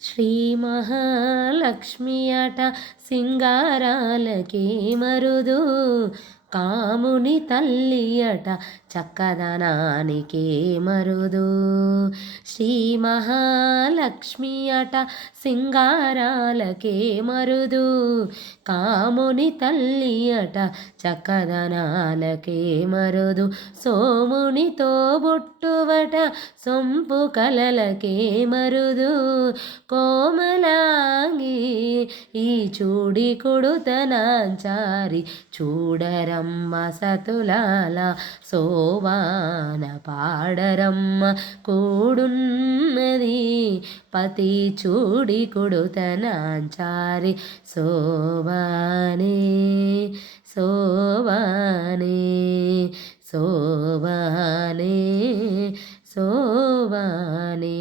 శ్రీ మహాలక్ష్మి అట సింగారాలకే మరుదు, కాముని తల్లి అట చక్కదనానికే మరుదు. శ్రీ మహాలక్ష్మి అట సింగారాలకే మరుదు, కాముని తల్లి అట చక్కదనాలకే మరుదు. సోమునితో బుట్టువట సొంపు కలలకే మరుదు, కోమలాంగి ఈ చూడి కొడుతనాంచారి చూడరమ్మ సతులాల సోవాన పాడరమ్మ కూడున్నది పతి చూడి కొడుతనాంచారి సోవానే సోవానే సోవానే సోవానే.